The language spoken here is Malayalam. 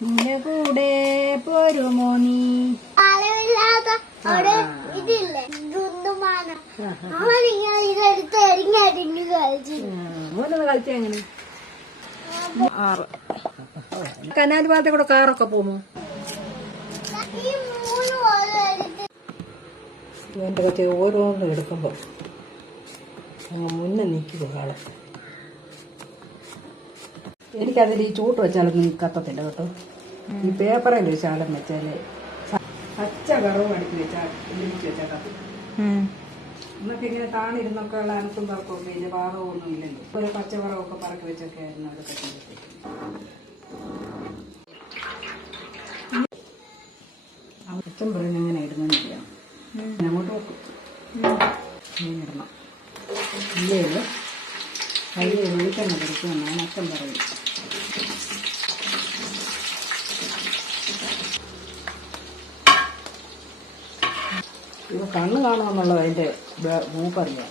നിന്റെ കൂടെ പോരുമോ നീ? ഇതില്ലേ ഇതെടുത്ത് എരിഞ്ഞടിഞ്ഞ് കളിച്ചു. മോനൊന്ന് കളിച്ച എങ്ങനെ? 6 കനാൽ ഭാഗത്തെ കൂടെ കാറൊക്കെ പോമോ? എന്റെ കച്ച ഓരോന്നും എടുക്കുമ്പോ മുന്നേ നിൽക്കുക ആളെ. എനിക്കതിൽ ഈ ചൂട്ട് വെച്ചാലൊന്നും കത്തത്തില്ല കേട്ടോ. ഈ പേപ്പറിൽ ശാലം വെച്ചാല് പച്ച കറവ് അടുക്കി വെച്ചാൽ ഒരുമിച്ച് വെച്ചാൽ കത്തും. എന്നൊക്കെ ഇങ്ങനെ താണിരുന്നൊക്കെ ഉള്ള അനക്കും പറക്കും വലിയ ഭാഗമൊന്നും ഇല്ലല്ലോ. ഒരു പച്ചവറവൊക്കെ പറക്കി വെച്ചൊക്കെ ആയിരുന്നു അത് കത്തിട്ട്. അച്ഛൻ പറയുന്നത് എങ്ങനെ ഇടുന്നില്ല, അങ്ങോട്ട് നോക്കും ഇങ്ങനെ ഇടണം ഇല്ലേ കയ്യിൽ വെളിച്ചെണ്ണ പിടിക്കുമെന്നാണ് അച്ഛൻ പറയും. ഇത് കണ്ണ് കാണുമെന്നുള്ളത് അതിൻ്റെ മൂപ്പറിയാം.